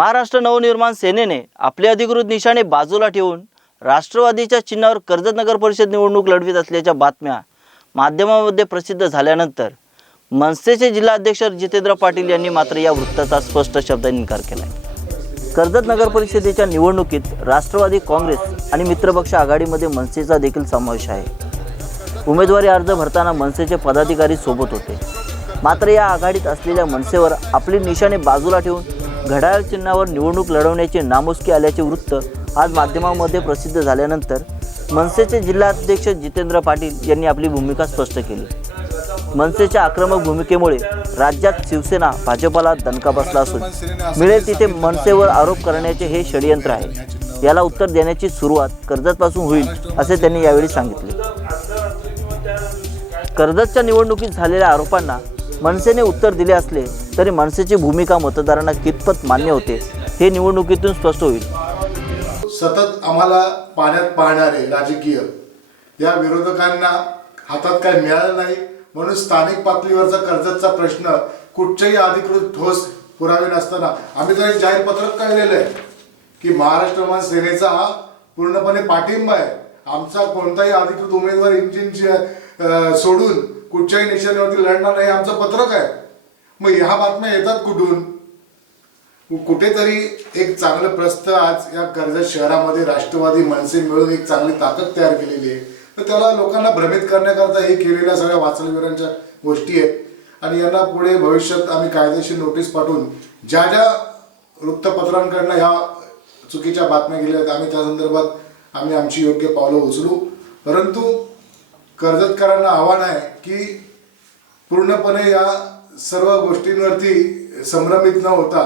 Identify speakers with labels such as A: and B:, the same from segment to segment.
A: महाराष्ट्र नवनिर्माण सेनेने आपले अधिकृत निशाणे बाजूला ठेवून राष्ट्रवादीच्या चिन्हावर कर्जत नगर परिषद निवडणूक लढवित असल्याच्या बातम्या माध्यमामध्ये प्रसिद्ध झाल्यानंतर मनसेचे जिल्हाध्यक्ष जितेंद्र पाटील यांनी मात्र या वृत्ताचा स्पष्ट शब्दांनी इन्कार केला आहे कर्जत नगर परिषदेच्या निवडणुकीत राष्ट्रवादी काँग्रेस आणि मित्रपक्ष आघाडीमध्ये मनसेचा देखील समावेश आहे. उमेदवारी अर्ज भरताना मनसेचे पदाधिकारी सोबत होते. मात्र या आघाडीत असलेल्या मनसेवर आपली निशाणे बाजूला ठेवून घड्याळ चिन्हावर निवडणूक लढवण्याचे नामुष्की आल्याचे वृत्त आज माध्यमामध्ये प्रसिद्ध झाल्यानंतर मनसेचे जिल्हाध्यक्ष जितेंद्र पाटील यांनी आपली भूमिका स्पष्ट केली. मनसेच्या आक्रमक भूमिकेमुळे राज्यात शिवसेना भाजपला दणका बसला असून मिळेल तिथे मनसेवर आरोप करण्याचे हे षडयंत्र आहे. याला उत्तर देण्याची सुरुवात कर्जतपासून होईल असे त्यांनी यावेळी सांगितले. कर्जतच्या निवडणुकीत झालेल्या आरोपांना मनसेने उत्तर दिले असले तरी मनसेची भूमिका मतदारांना कितपत मान्य होते हे निवडणुकीतून स्पष्ट होईल.
B: सतत आम्हाला पाण्यात पाहणारे राजकीय या विरोधकांना हातात काही मिळालं नाही म्हणून स्थानिक पातळीवरचा कर्जतचा प्रश्न कुठच्याही अधिकृत ठोस पुरावे नसताना आम्ही तर एक जाहीर पत्रक काढलेलं आहे? की महाराष्ट्र मान सेनेचा हा पूर्णपणे पाठिंबा आहे. आमचा कोणताही अधिकृत उमेदवार इंजिन सोडून कुठच्याही निशाण्यावरती लढणार नाही आमचं पत्रक आहे. मग ह्या बातम्या येतात कुठून? कुठेतरी एक चांगलं प्रस्थ आज या कर्जत शहरामध्ये राष्ट्रवादी मनसे मिळून एक चांगली ताकद तयार केलेली आहे. तर त्याला लोकांना भ्रमित करण्याकरता हे केलेल्या सगळ्या वाचलवीरांच्या गोष्टी आहेत. आणि यांना पुढे भविष्यात आम्ही कायदेशीर नोटीस पाठवून ज्या ज्या वृत्तपत्रांकडनं ह्या चुकीच्या बातम्या गेल्या आहेत आम्ही त्या संदर्भात आम्ही आमची योग्य पावलं उचलू. परंतु कर्जतकरांना आव्हान आहे की पूर्णपणे या सर्व गोष्टींवरती संभ्रमित न होता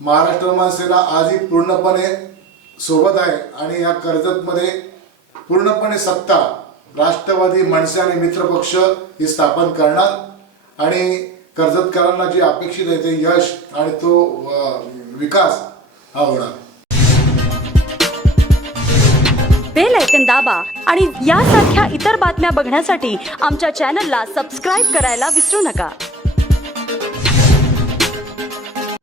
B: महाराष्ट्र मनसेला आजही पूर्णपणे सोबत आहे आणि या कर्जतमध्ये पूर्णपणे सत्ता राष्ट्रवादी मनसे आणि मित्रपक्ष ही स्थापन करणार. आणि कर्जतकरांना जी अपेक्षित आहे ते यश आणि तो विकास हा होणार.
C: बेल ऐकन दाबा आणि यासारख्या इतर बातम्या बघण्यासाठी आमच्या चॅनलला सबस्क्राईब करायला विसरू नका.